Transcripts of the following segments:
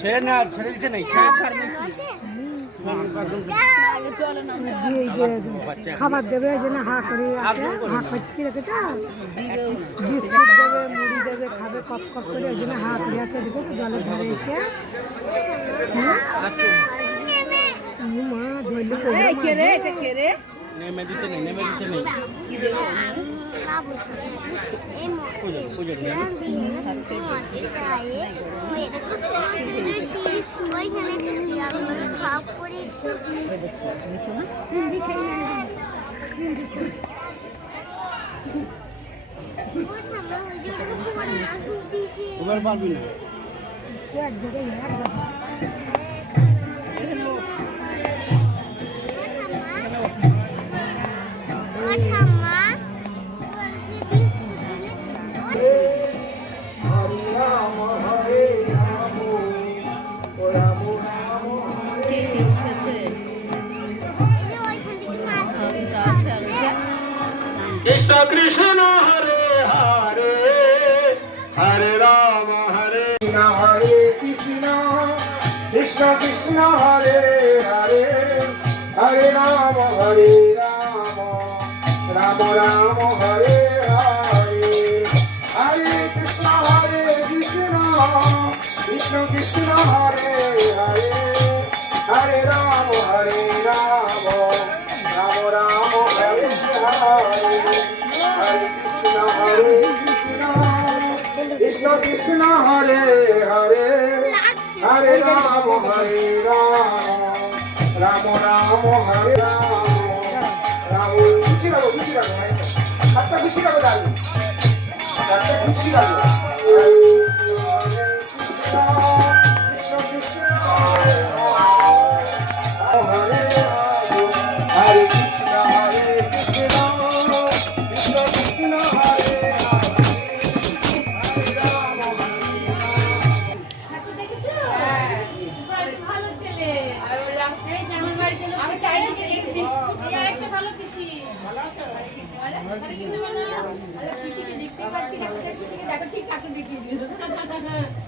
ছেড়ে না, ছেড়ে দিতে নেই, খাবার দেবে ওই জন্য হা করে আছে, হা করছি রেখেছে, বিস্কুট দেবে, মুড়ি দেবে, খাবে কপ কপ করে, ওই জন্য হা করে আছে, দেখো জলের ধারে এসে মা ধরলে নেমে দিতে নেই, নেমে দিতে নেই। এবার পারবি না। কৃষ্ণ কৃষ্ণ হরে হরে, হরে রাম হরে হরে কৃষ্ণ, কৃষ্ণ কৃষ্ণ হরে হরে, হরে রাম রাম রাম হরে হরে, হরে কৃষ্ণ কৃষ্ণ কৃষ্ণ হরে হরে, হরে রাম রাম রাম হরে হরে, হরে কৃষ্ণ কৃষ্ণ কৃষ্ণ হরে হরে, হরে রাম রাম রাম হরে রাম রাম। খুশি লাগো, খুশি লাগো, একটা খুশি লাগো, দাঁড়িয়ে একটা খুশি লাগো।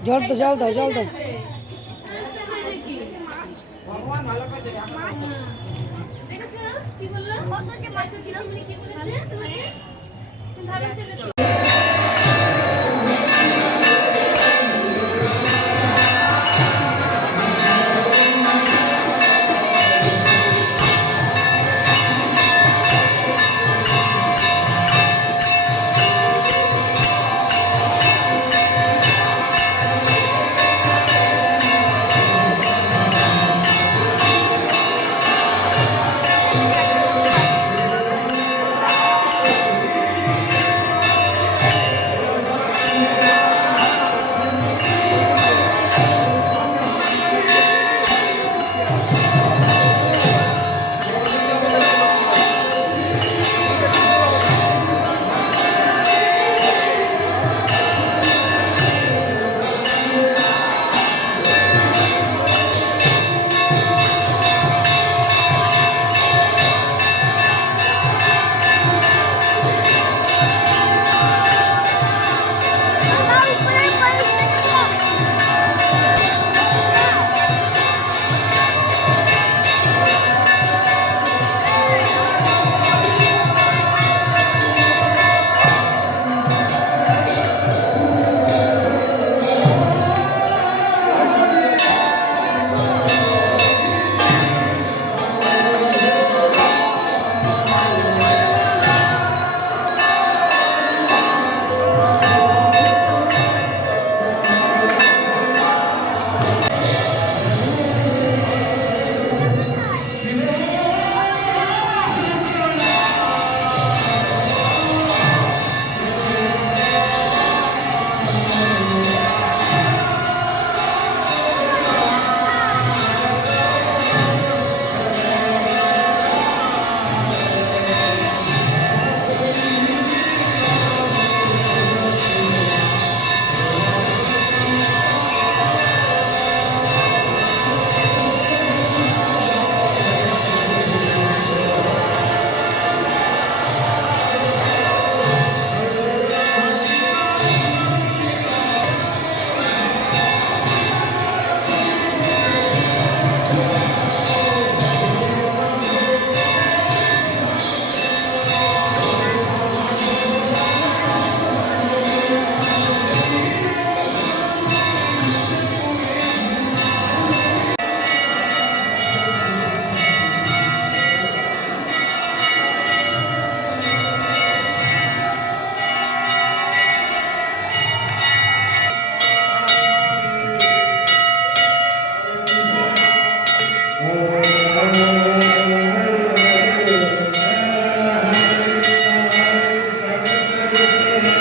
জল তো জল দাও, জল দাও। রাম